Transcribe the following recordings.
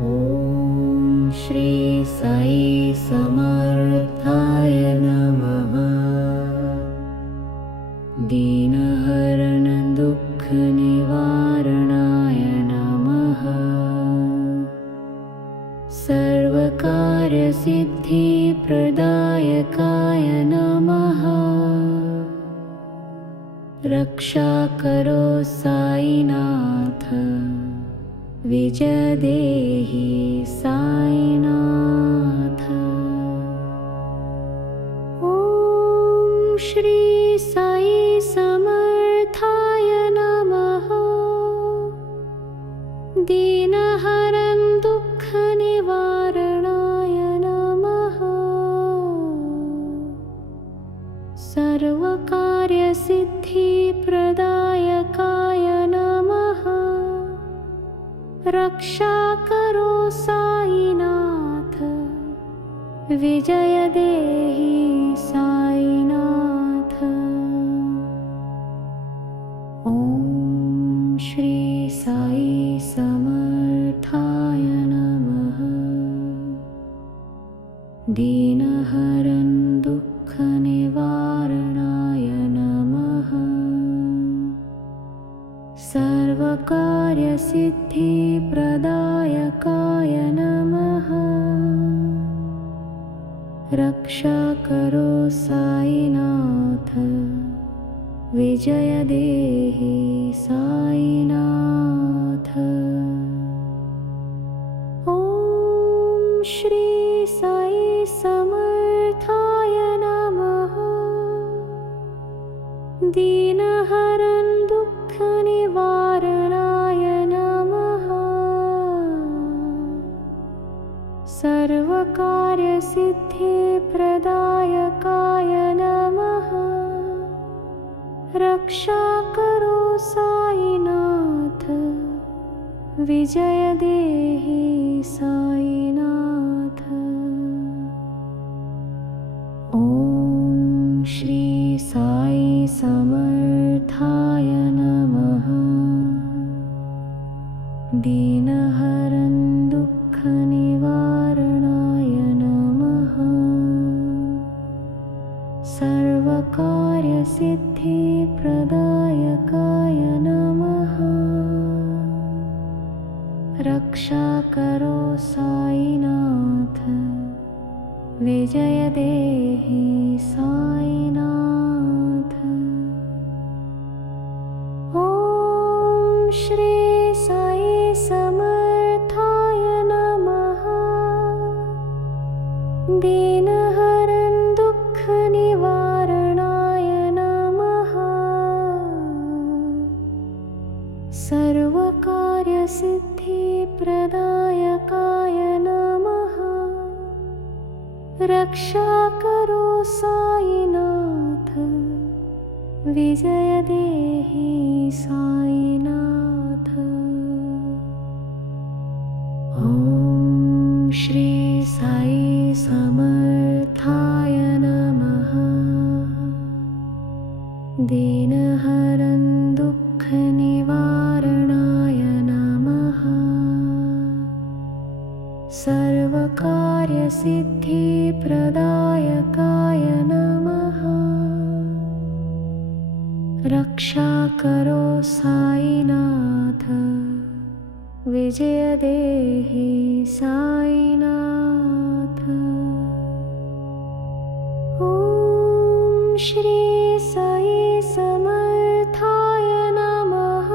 ॐ श्री साई समर्थाय नमः। दीनहरण दुःख निवारणाय नमः। सर्वकार्य सिद्धि प्रदायकाय नमः। रक्षा करो साईनाथ, विजय देहि साईनाथ। ॐ श्री साई समर्थाय नमः। दीनहरण दुःख निवारणाय नमः। सर्वकार्य सिद्धि प्रदायकाय नमः। रक्षा करो साईनाथ, विजय देहि साईनाथ। ॐ श्री साई समर्थाय नमः। दीनहरण दुःख निवारणाय नमः। सर्वकार्य सिद्धि प्रदायकाय नमः। रक्षा करो साईनाथ, विजय देहि साईनाथ। ॐ श्री साई समर्थाय नमः। दीनहरण दुःख निवारणाय नमः। सर्वकार्य सिद्धि प्रदायकाय नमः। रक्षा करो साईनाथ, विजय देहि साईनाथ। ॐ श्री साई समर्थाय नमः। दीनहरण दुःख निवारणाय नमः। सर्वकार्य सिद्धि प्रदायकाय नमः। रक्षा करो साईनाथ, विजय देहि साईनाथ। ॐ श्री साई समर्थाय नमः। दीनहरण दुःख निवारणाय नमः। सर्वकार्य सिद्धि प्रदायकाय नमः। रक्षा करो साईनाथ, विजय देहि साईनाथ। ॐ श्री साई समर्थाय नमः। दीनहरण दुःख निवारणाय नमः। सर्वकार्य सिद्धि प्रदायकाय नमः। रक्षा करो साईनाथ, विजय देहि साईनाथ। ॐ श्री साई समर्थाय नमः।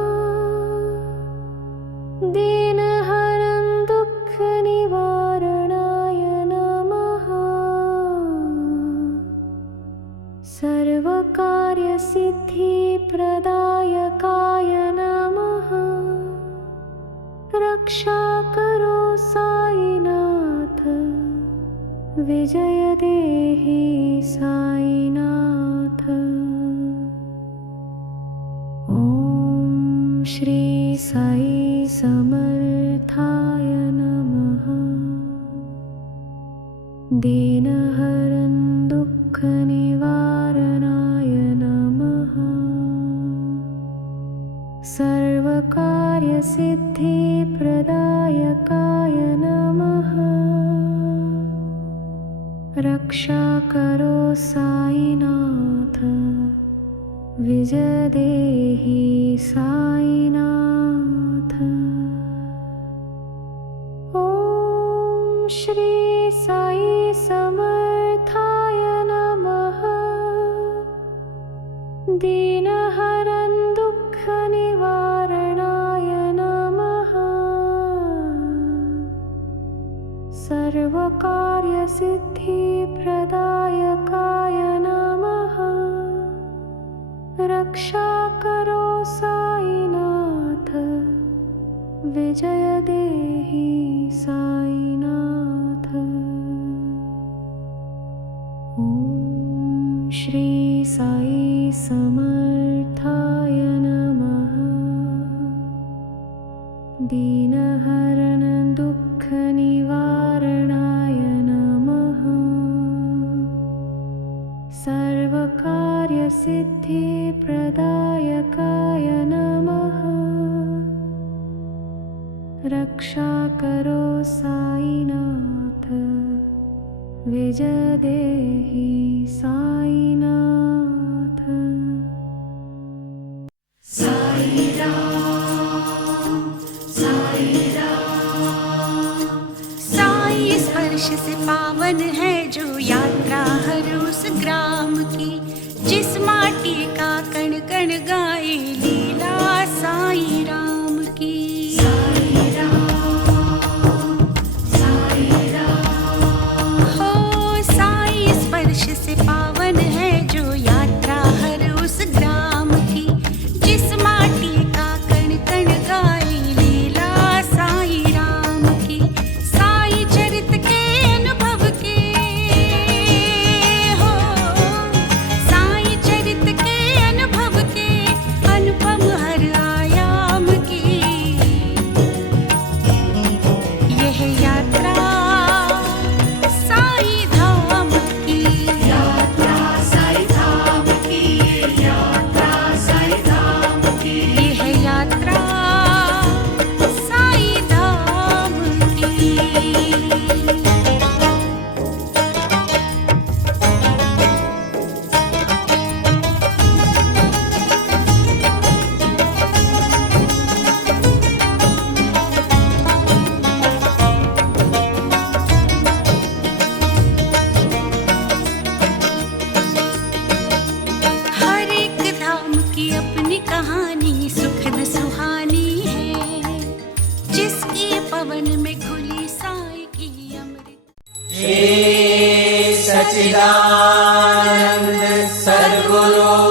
दीनहरण दुःख निवारणाय नमः। सर्वकार्य सिद्धि प्रदायकाय नमः। रक्षा करो साईनाथ, विजय देहि साईनाथ। ॐ श्री साई समर्थाय नमः। दीनहरण दुःख निवारणाय नमः। सर्वकार्य सिद्धि प्रदायकाय रक्षा करो साईनाथ, विजय देहि साईनाथ। ॐ श्री साई समर्थाय नमः। दीनहरं दुःखनिवारणाय नमः। सर्वकार्यसिद्धिप्रदायकाय नमः। रक्षा करो साईनाथ, विजय देहि साईनाथ। ॐ श्री साई समर्थाय नमः। दीनहरण दुःखनिवारणाय नमः। सर्वकार्यसिद्धिप्रदायकाय नमः। रक्षा करो साईनाथ, विजय देहि साईनाथ। साई राम, साई राम। साई स्पर्श से पावन है जो यात्रा हर उस ग्राम की, जिस माटी का कण कण गाए लीला साई राम की। साई राम, साई राम। हो साई स्पर्श से पावन है जो यात्रा हर उस ग्राम की, जिस माटी का कण कण गाए लीला साई राम की। साई चरित के अनुभव के हो, साई चरित के अनुभव के अनुपम हर आयाम की। यह यात्रा साई धाम की, यात्रा साई धाम की, यात्रा साई धाम की। यह यात्रा साई धाम की। हर एक धाम की अपनी कहानी सुखद सुहानी है, जिसकी पवन में खुली साई की अमृत। श्री सच्चिदानंद सद्गुरु